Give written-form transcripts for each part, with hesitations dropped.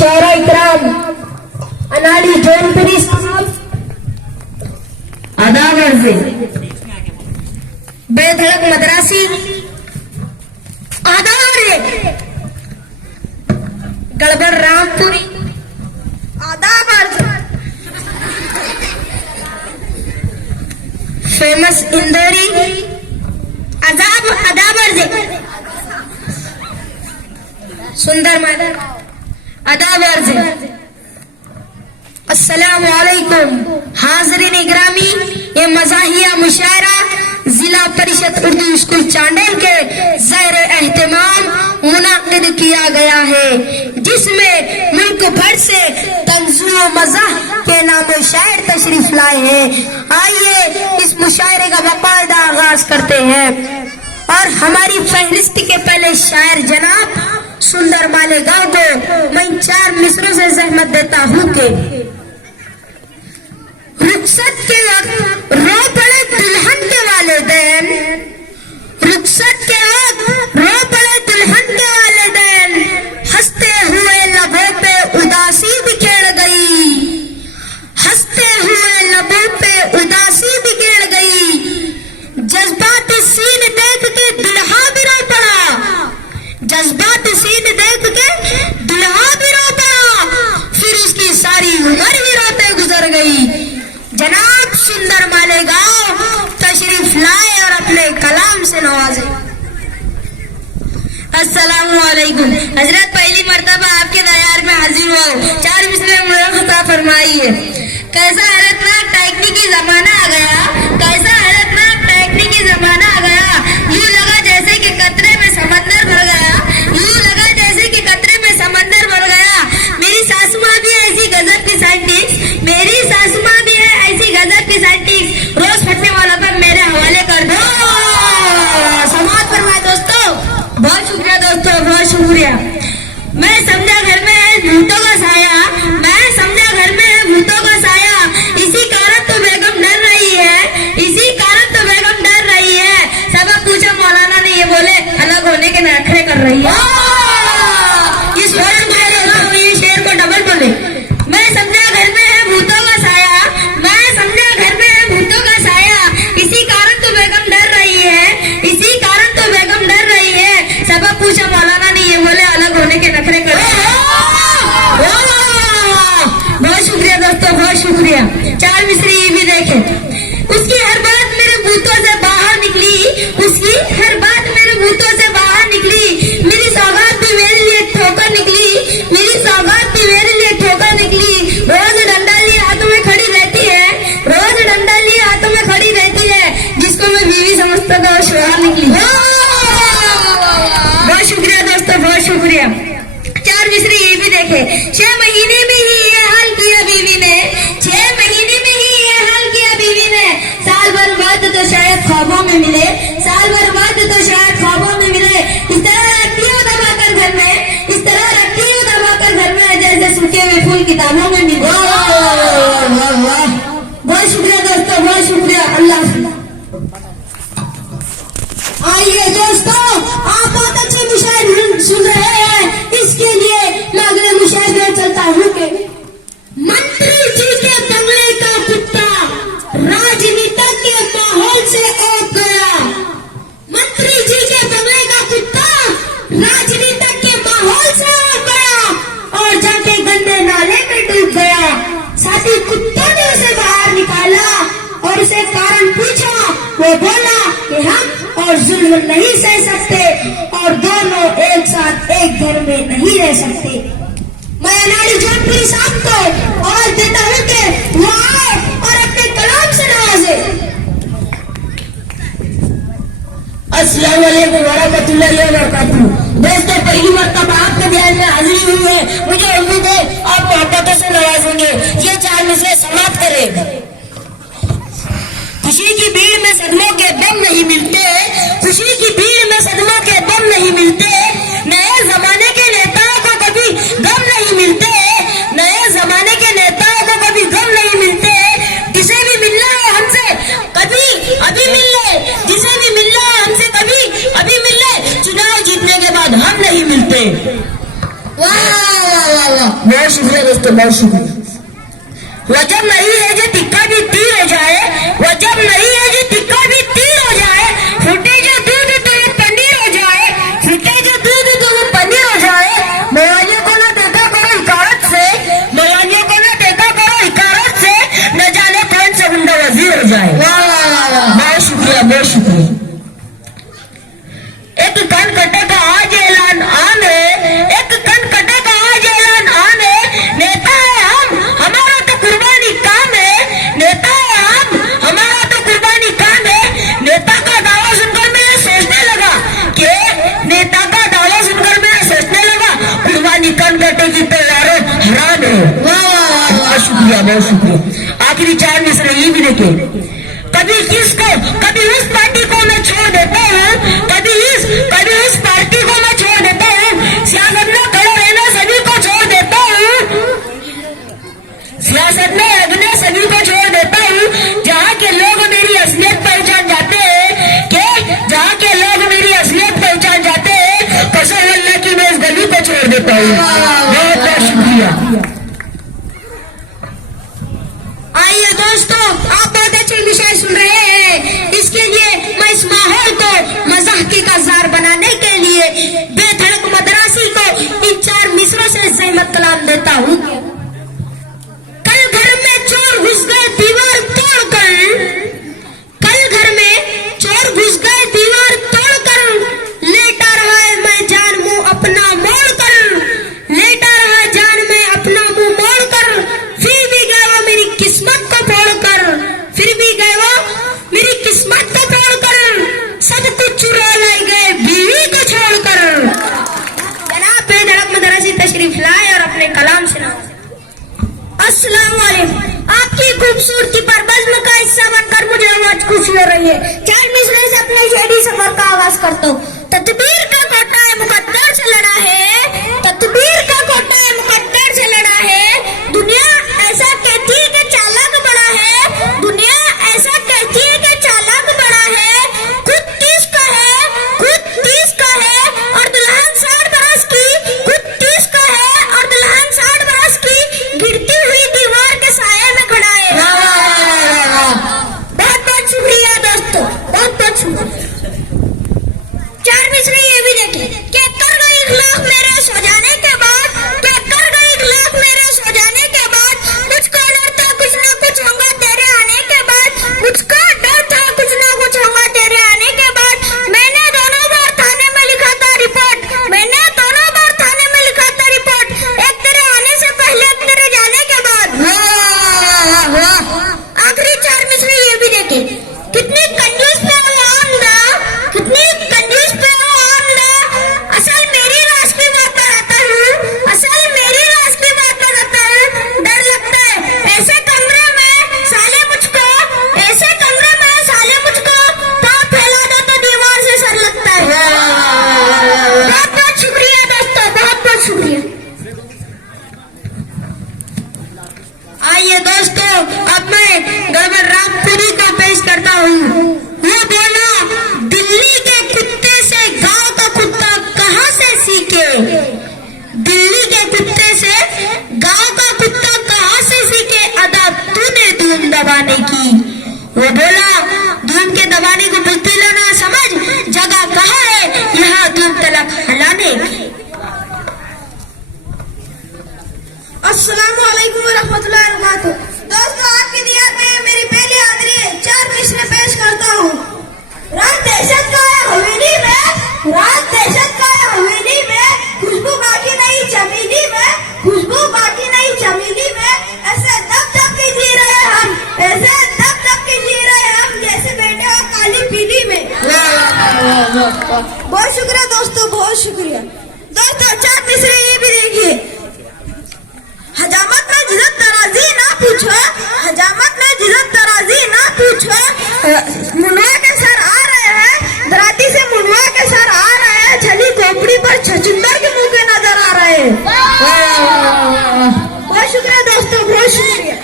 शौरा इकराम अनाड़ी जौनपुरी साहब आदाब अर्ज़े, बेधड़क मदरासी आदाब अर्ज़े, गड़बड़ रामपुरी आदाब अर्ज़े, फेमस इंदौरी आदाब अर्ज़े, सुंदर मैदान आदाब अर्ज़े। अस्सलामु अलैकुम हाज़रीन इकरामी, ये मज़ाहिया मुशायरा जिला परिषद उर्दू स्कूल चांडेल के ज़ैर एहतमाम मुनाकिद किया गया है, जिसमें मुल्क भर से तंज़ीम मज़ाह के नामो शायर तशरीफ लाए हैं। आइए इस मुशायरे का बाकायदा आगाज करते हैं और हमारी फहरिस्त के पहले शायर जनाब सुंदर मालेगांव को मैं 4 मिसरों से जहमत देता हूँ कि रुखसत के वक्त रो पड़े दुल्हन के वालिदैन, रुखसत के वक्त रो पड़े दुल्हन के वालिदैन, हंसते हुए लबों पे उदासी बिखेर गई, हंसते हुए लबों पे उदासी बिखेर गई, जज्बात सीन देख के दुल्हा भी रो पड़ा, जज्बात सीन देख के दुल्हा भी रो पड़ा, फिर उसकी सारी उम्र भी रोते गुजर गई। जनाब सुंदर मालेगांव तशरीफ लाए और अपने कलाम से नवाजे। अस्सलामु अलैकुम हजरत, पहली मर्तबा आपके दरबार में हाजिर हुआ हूँ। 4 मिसरे मुझे खता फरमाइए। कैसा हैरतनाक टेक्निकी जमाना आ गया, कैसा हैरतनाक टेक्निकी जमाना आ गया, यूं लगा जैसे कि कतरे में समंदर भर गया, यूं लगा जैसे कि कतरे में समंदर भर गया। मेरी सासू माँ भी है ऐसी गजब की साइंटिस्ट, मेरी सासू माँ भी है ऐसी गजब की साइंटिस्ट, रोज फटने वाला पर मेरे हवाले कर दो। समाज फरमाए दोस्तों, बहुत शुक्रिया दोस्तों, बहुत शुक्रिया। मैं समझा घर में है भूतों का साया, मैं समझा घर में है भूतों का साया, इसी कारण तो बेगम डर रही है, इसी कारण तो बेगम डर रही है। सबक पूछा मौलाना ने, ये बोले अलग होने के नखरे कर रही है। इस शेर को डबल बोले, मैं समझा घर में है भूतों का साया, मैं समझा घर में है भूतों का साया, इसी कारण तो बेगम डर रही है, इसी कारण तो बेगम डर रही है। सबक पूछा मौलाना ने, ये बोले अलग होने के नखरे कर रही है। बहुत शुक्रिया दोस्तों, बहुत शुक्रिया। 4 मिसरे ये भी देखे। उसकी हर बात मेरे भूतों से बाहर निकली, उसकी हर बात मेरे भूतों से बाहर निकली, मेरी सौगात भी मेरे लिए ठोकर निकली, मेरी सौगात भी मेरे लिए ठोकर निकली। रोज डंडा लिए हाथों में खड़ी रहती है, रोज डंडा लिए हाथों में खड़ी रहती है, जिसको मैं बीवी समझता था वो शोहर निकली। बहुत शुक्रिया दोस्तों, बहुत शुक्रिया। 4 मिसरे ये भी देखे। 6 महीने में ही ये हाल किया बीवी ने, 6 महीने में ही ये हाल किया बीवी ने, साल भर बाद तो शायद ख्वाबों में मिले, साल भर बाद तो शायद ख्वाबों में मिले। इस तरह रखती हूँ दबाकर घर में, इस तरह रखती हूँ दबाकर घर में, जैसे सूखे हुए फूल किताबों में मिले। बहुत शुक्रिया दोस्तों, बहुत शुक्रिया। अल्लाह। आइए दोस्तों, आप बहुत अच्छे मुशायरे सुन रहे हैं, इसके लिए मैं अगले मुशायरे में चलता हूँ कि मंत्री जी के बंगले का कुत्ता राजनीतिक के माहौल से ओक गया, मंत्री जी के बंगले का कुत्ता राजनीतिक के माहौल से ओक गया और जाके गंदे नाले में डूब गया। साथी कुत्तों ने उसे बाहर निकाला और उसे कारण पूछा, वो बोला कि हम और जुल्म नहीं सह सकते और दोनों एक साथ एक घर में नहीं रह सकते। मैं अनाड़ी जौनपुरी साहब को आवाज देता हूँ कि वो आए और अपने कलाम से नवाजे। अस्सलामु अलैकुम वरहमतुल्लाहि वबरकातुहू। दोस्तों, पहली मर्तबा आपके ध्यान में हाजिरी हुई है, मुझे उम्मीद है आप मोहब्बतों से नवाजेंगे। ये 4 मिसरे समाप्त करें। खुशी की भीड़ में सदमों के दम नहीं मिलते, खुशी की भीड़ में सदमों के दम नहीं मिलते, नए जमाने के नेताओं को कभी गम नहीं मिलते, नए जमाने के नेताओं को कभी गम नहीं मिलते। जिसे भी मिलना है हमसे कभी अभी मिल ले, जिसे भी मिलना है हमसे कभी अभी मिल ले, चुनाव जीतने के बाद हम नहीं मिलते। वाह वाह वाह वाह। बहुत शुक्रिया दोस्तों, बहुत शुक्रिया। वजब नहीं है जो टिक्का भी तीर हो जाए, वजब नहीं है जो टिक्का भी तीर हो जाए, फूटे जो दूध तो वो पनीर हो जाए, फूटे जो दूध तो वो पनीर हो जाए। मवालियों को ना देखा करो इकारत से, मवालियों को ना देखा करो इकारत से, न जाने कौन सा गुंडा वजीर हो जाए। बहुत शुक्रिया, बहुत शुक्रिया। एक कन कटे का आज ऐलान आम है, एक कन कटे का आज ऐलान आम है। नेता है हम, हमारा तो कुर्बानी काम है। नेता है हम, हमारा तो कुर्बानी काम है। नेता का दावा सुनकर मैं सोचने लगा कि नेता का दावा सुनकर मैं सोचने लगा कुर्बानी कन कटे की तो यारो हराम है। बहुत शुक्रिया, बहुत शुक्रिया। आखिरी 4 मिसरे ये भी देखे। कभी किसको, कभी उस पार्टी को मैं छोड़ देता हूँ, कभी उस पार्टी को मैं छोड़ देता हूँ। सियासत में खड़े रहना सभी को छोड़ देता हूँ, सियासत में अगले सभी को छोड़ देता हूँ। जहाँ के लोग मेरी असलियत पहचान जाते हैं, कि जहाँ के लोग मेरी असलियत पहचान जाते हैं, कसम अल्लाह की मैं इस गली को छोड़ देता हूँ। बहुत बहुत शुक्रिया। आइए दोस्तों, आप बहुत अच्छे विषय सुन रहे हैं। इसके लिए मैं इस माहौल को मजाक की कार बनाने के लिए बेधड़क मदरासी को इन 4 मिसरों से ज़हमत कलाम देता हूँ। कल घर में चोर घुस गए दीवार तोड़कर, कल घर में चोर घुस गए दीवार तोड़कर, लेटा रहा है मैं जान मुंह अपना मोड़ कर, लेटा रहा जान में अपना मुंह मोड़ कर। फिर भी गए वो मेरी किस्मत को तोड़कर, फिर भी गए वो मेरी किस्मत को तोड़कर, सब कुछ चुरा ले गए बीवी को छोड़कर। जनाब बेधड़क मदरसी तशरीफ लाए और अपने कलाम सुनाओ। अस्सलाम वालेकुम। आपकी खूबसूरती पर बज़्म का हिस्सा बनकर मुझे आज खुशी हो रही है। 4 मिसरे से अपने शेरी सफर का आगाज करता हूँ। तदबीर का कोटा है मुकद्दर से लड़ा है, तदबीर का कोटा है मुकद्दर से लड़ा है। दुनिया ऐसा कहती है कि चालाक बड़ा है, दुनिया ऐसा कहती है कि चालाक बड़ा है। खुद 30 का है, खुद 30 का है और दुल्हन 60 बरस की, खुद 30 का है और दुल्हन 60 बरस की, गिरती हुई दीवार के साये में खड़ा है। बहुत बहुत शुक्रिया दोस्तों, बहुत बहुत शुक्रिया। 4 मिसरे ये भी देखे कि कर गई इखलाक मेरे सो जाने के बाद, कि कर गई इखलाक मेरे सो जाने के बाद। मुझको डर था कुछ ना कुछ होगा तेरे आने के बाद, मुझको डर था कुछ ना कुछ होगा तेरे आने के बाद। मैंने दोनों बार थाने में लिखा था रिपोर्ट, मैंने दोनों बार थाने में लिखा था रिपोर्ट, एक तेरे आने से पहले एक तेरे जाने के बाद। आखिरी 4 मिसरे ये भी देखे। कितनी कंजूस पे वो आमदा, कितनी कंजूस पे वो आमदा। असल मेरी लाश की बात बताता हूँ, असल मेरी लाश की बात बताता हूँ। डर लगता है ऐसे कमरे में साले मुझको, ऐसे कमरे में साले मुझको पाँव फैला दो तो दीवार से सर लगता है। बहुत बहुत शुक्रिया दोस्तों, बहुत बहुत शुक्रिया। आइए दोस्तों, अब मैं गवर्नर रामपुरी को पेश करता हूँ। वो बोला दिल्ली के कुत्ते से गांव का कुत्ता कहाँ से सीखे, दिल्ली के कुत्ते से गांव का कुत्ता कहाँ से सीखे अदा तूने धूम दबाने की। वो बोला धूम के दबाने को बुद्धि लेना समझ, जगह कहाँ है यहाँ धूम तलक हलाने की। अस्सलामु अलैकुम वरहमतुल्लाहि वबरकातुहू। दोस्तों, आपकी दियार में मेरी पहली हाजिरी है। 4 मिसरे पेश करता हूँ। रात दहशत का है हवेली में, रात दहशत का है हवेली में, खुशबू बाकी नहीं चमेली में, खुशबू बाकी नहीं चमेली में। ऐसे दब दब के जी रहे हम, ऐसे दब दब के जी रहे हम, जैसे बैठे हो काली पीली में। बहुत शुक्रिया दोस्तों, बहुत शुक्रिया। दोस्तों 4 मिसरे ये भी देखिए। हजामत में जिद्दत तराजी ना पूछो, हजामत में जिद्दत तराजी ना पूछो। मुनवा के सर आ रहे हैं, दराती से मुनवा के सर आ रहे हैं, छली खोपड़ी पर छछुंदर के मुंह के नजर आ रहे हैं। बहुत शुक्रिया दोस्तों, बहुत शुक्रिया।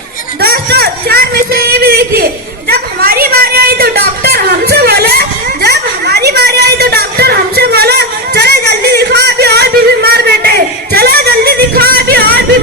दोस्तों 4 मिसरे ये भी देखिए। जब हमारी बारी आई तो डॉक्टर हमसे बोले, जब हमारी बारी आई तो डॉक्टर हमसे बोले, चलो जल्दी दिखाओ अभी और भी बीमार बेटे, चलो जल्दी दिखाओ अभी और भी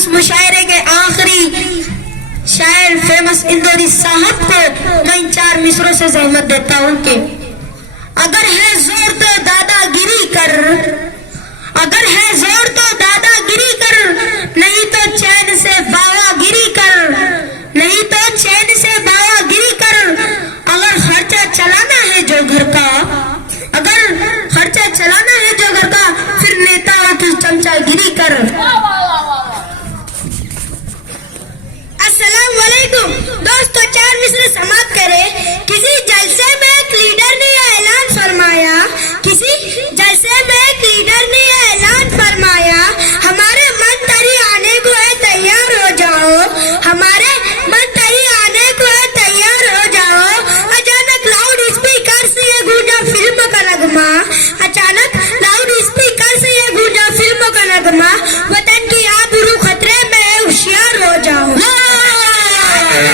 इस मुशायरे के आखिरी शायर फेमस इंदौरी साहब को मैं इन 4 मिसरों से जहमत देता हूँ कि अगर है जोर तो दादागिरी कर, अगर है जोर तो दादागिरी कर, नहीं तो चैन से बावागिरी कर, नहीं तो चैन से बावागिरी कर। अगर खर्चा चलाना है जो घर का, अगर खर्चा चलाना है जो घर का, फिर नेताओं की चमचागिरी कर। अस्सलाम वालेकुम दोस्तों, 4 मिसरे समाप्त करें। किसी जलसे में एक लीडर ने यह ऐलान फरमाया, किसी जलसे में एक लीडर ने यह ऐलान फरमाया, हमारे मंतरी आने को है तैयार हो जाओ, हमारे मंतरी आने को है तैयार हो जाओ। अचानक लाउड स्पीकर से ये गूंजा फिल्म का नगमा, अचानक लाउड स्पीकर से ये गूंजा फिल्म का नगमा, वतन की आबरू खतरे में होशियार हो जाओ,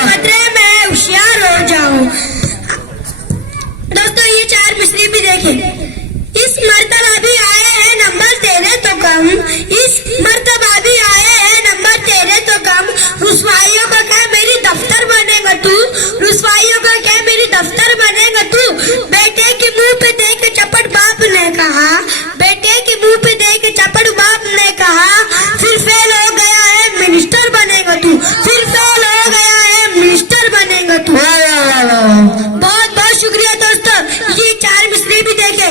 खतरे में होशियार हो जाओ। दोस्तों ये 4 मिसरे भी देखें। इस मर्तबा भी आए हैं नंबर तेरे तो कम, इस मर्तबा भी आए हैं नंबर तेरे तो कम। रुसवाइयों का क्या मेरी दफ्तर बनेगा तू, रुसवाइयों का क्या मेरी दफ्तर बनेगा तू। बेटे के मुंह पे देख चपट बाप ने कहा, बेटे के मुंह पे देख चपट बाप ने कहा, फिर फेल हो गया है मिनिस्टर बनेगा तू, फिर फेल हो गया है मिनिस्टर बनेगा तू। बहुत बहुत शुक्रिया दोस्तों, ये 4 मिसरे भी देखे।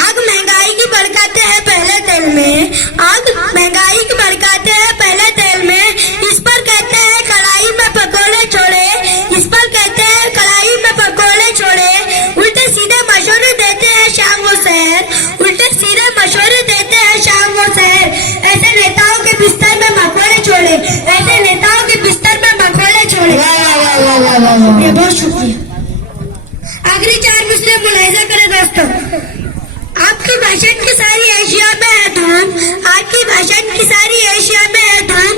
आग महंगाई की भड़काते हैं पहले तेल में, आग महंगाई की भड़काते हैं पहले तेल में। इस पर कहते हैं कढ़ाई में पकोड़े छोड़े, इस पर कहते हैं कढ़ाई में पकोड़े छोड़े। उल्टे सीधे मशवरे देते हैं शाम व सहर, उल्टे सीधे मशवरे देते हैं शाम व सहर। ऐसे नेताओं के बिस्तर में मकोड़े छोड़े, ऐसे नेताओं के बिस्तर में मकोड़े छोड़े। बहुत शुक्रिया। आखिरी 4 मिसरे मुलाहिजा करें दोस्तों। आपकी भाषण की सारी एशिया में है धूम, आपकी भाषण की सारी एशिया में है धूम।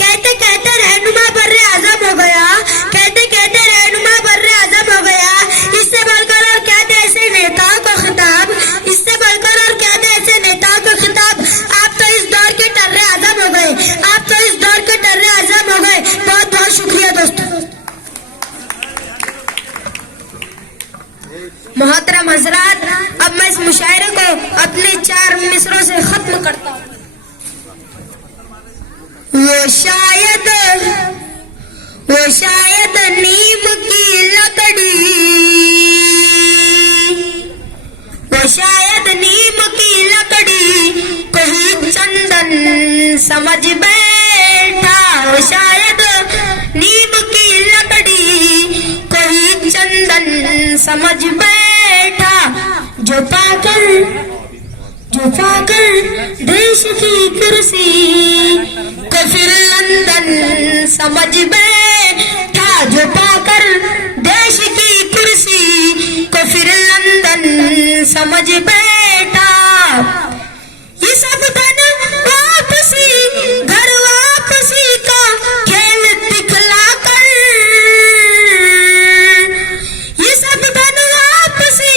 कहते कहते रहनुमा बर्रे आजम हो गया, कहते कहते रहनुमा बर्रे आजम हो गया। इससे बढ़कर और क्या दे ऐसे नेताओं को खिताब, इससे बढ़कर और क्या दे ऐसे नेताओं को खिताब। आप तो इस दौर के टर्रे आजम हो गए, आप तो इस दौर के टर्रे आजम हो गए। बहुत बहुत शुक्रिया दोस्तों। मोहतरम हजरात, अब मैं इस मुशायरे को अपने 4 मिसरों से खत्म करता हूँ। वो शायद नीम की लकड़ी, वो शायद नीम की लकड़ी कहीं चंदन समझ बैठा, वो शायद नीम की लकड़ी कहीं चंदन समझ बैठा। जो पाकर देश की कुर्सी को फिर लंदन समझ बैठा, जो पाकर देश की कुर्सी को फिर लंदन समझ बैठा। ये सब धन वापसी घर वापसी का खेल दिखला कर, ये सब धन वापसी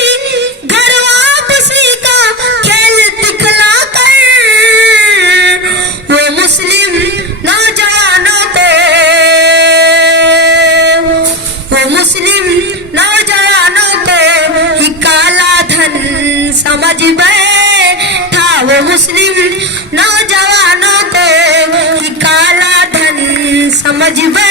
घर वापसी का खेल दिखला कर। वो मुस्लिम नौजवानों को, वो मुस्लिम नौजवानों को ही काला धन समझ बैठा, वो मुस्लिम नौजवानों को ही काला धन समझ बैठा।